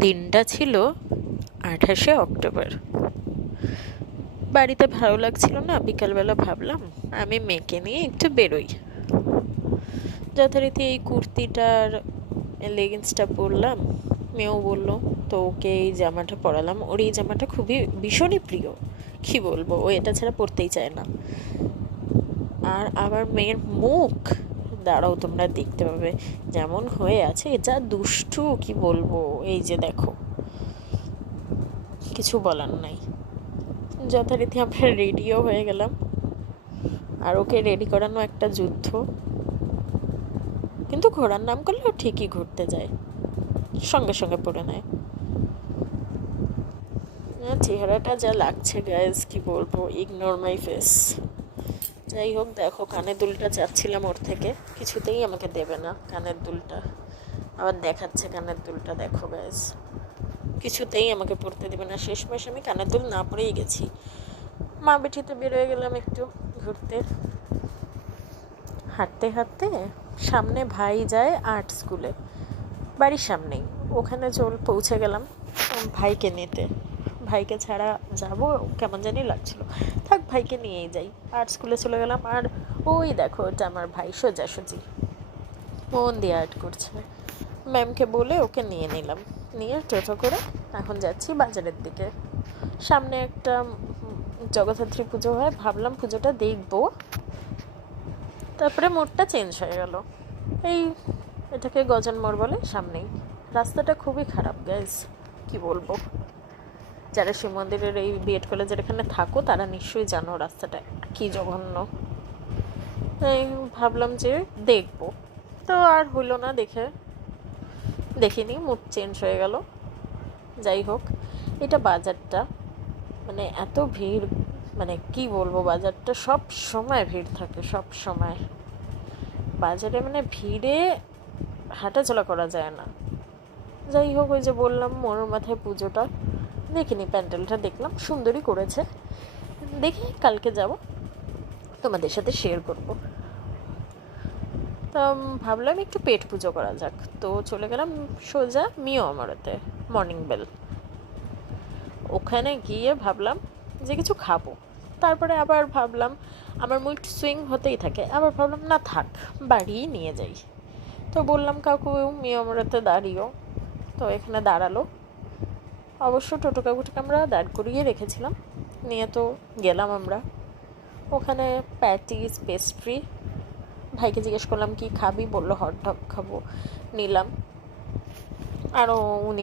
দিনটা ছিল 28শে অক্টোবর। বাড়িতে ভালো লাগছিল না, বিকালবেলা ভাবলাম আমি মেয়েকে নিয়ে একটু বেরোই। যথারীতি এই কুর্তিটার লেগিংসটা পরলাম, মেয়েও বললো, তো ওকে এই জামাটা পরালাম। ওর এই জামাটা ভীষণই প্রিয়, কি বলবো, ও এটা ছাড়া পরতেই চায় না। আর আমার মেয়ের মুখ, দাঁড়াও তোমরা দেখতে পাবে, যেমন হয়ে আছে, যা দুষ্টু কি বলবো। এই যে দেখো, কিছু বলার নাই। যথারীতি আমরা রেডিও হয়ে গেলাম, আর ওকে রেডি করানো একটা যুদ্ধ। কিন্তু ঘোরার নাম করলে ও ঠিকই ঘুরতে যায়, সঙ্গে সঙ্গে পড়ে নেয়। চেহারাটা যা লাগছে গাইজ, কি বলবো, ইগনোর মাই ফেস। যাই হোক, দেখো কানের দুলটা চাচ্ছিলাম ওর থেকে, কিছুতেই আমাকে দেবে না কানের দুলটা। আবার দেখাচ্ছে কানের দুলটা, দেখো গাইজ, কিছুতেই আমাকে পরতে দেবে না। শেষমেশ আমি কানের দুল না পরেই গেছি। মা বেঠিতে বেরোয় গেলাম একটু ঘুরতে। হাঁটতে হাঁটতে সামনে ভাই যায় আর্ট স্কুলে, বাড়ির সামনেই। ওখানে পৌঁছে গেলাম ভাইকে নিতে। ভাইকে ছাড়া যাব কেমন জানি লাগছিল, থাক ভাইকে নিয়েই যাই। আর্ট স্কুলে চলে গেলাম, আর ওই দেখো, ওটা আমার ভাই সোজাসুজি মন দিয়ে আর্ট করছে। ম্যামকে বলে ওকে নিয়ে নিলাম, নিয়ে টোটো করে এখন যাচ্ছি বাজারের দিকে। সামনে একটা জগদ্ধাত্রী পুজো হয়, ভাবলাম পুজোটা দেখবো। তারপরে মোড়টা চেঞ্জ হয়ে গেল, এই এটাকে গজান মোড় বলে, সামনেই। রাস্তাটা খুবই খারাপ গাইজ, কি বলবো। যারা শিব মন্দিরের এই বিএড কলেজের এখানে থাকো তারা নিশ্চয়ই জানো রাস্তাটা কি জঘন্য। তাই ভাবলাম যে দেখবো, তো আর হইলো না, দেখিনি, মুড চেঞ্জ হয়ে গেল। যাই হোক, এটা বাজারটা, মানে এত ভিড়, মানে কি বলবো, বাজারটা সব সময় ভিড় থাকে, সব সময় বাজারে, মানে ভিড়ে হাঁটাচলা করা যায় না। যাই হোক, ওই যে বললাম মোর মাথায় পুজোটা দেখিনি, প্যান্ডেলটা দেখলাম, সুন্দরই করেছে। দেখি কালকে যাব, তোমাদের সাথে শেয়ার করব। তা ভাবলাম একটু পেট পুজো করা যাক, তো চলে গেলাম সোজা মিও আমারতে, মর্নিং বেল। ওখানে গিয়ে ভাবলাম যে কিছু খাবো। তারপরে আবার ভাবলাম, আমার মুড সুইং হতেই থাকে, আবার ভাবলাম না থাক, বাড়িই নিয়ে যাই। তো বললাম কাকু মিও আমারতে দাঁড়িয়েও, তো এখানে দাঁড়ালো। অবশ্য টোটো কাকুটাকে আমরা দাঁড় করিয়ে রেখেছিলাম, নিয়ে তো গেলাম আমরা। ওখানে প্যাটিস, পেস্ট্রি, ভাইকে জিজ্ঞেস করলাম কি খাবি, বললো হট ডগ খাবো, নিলাম। আরও উনি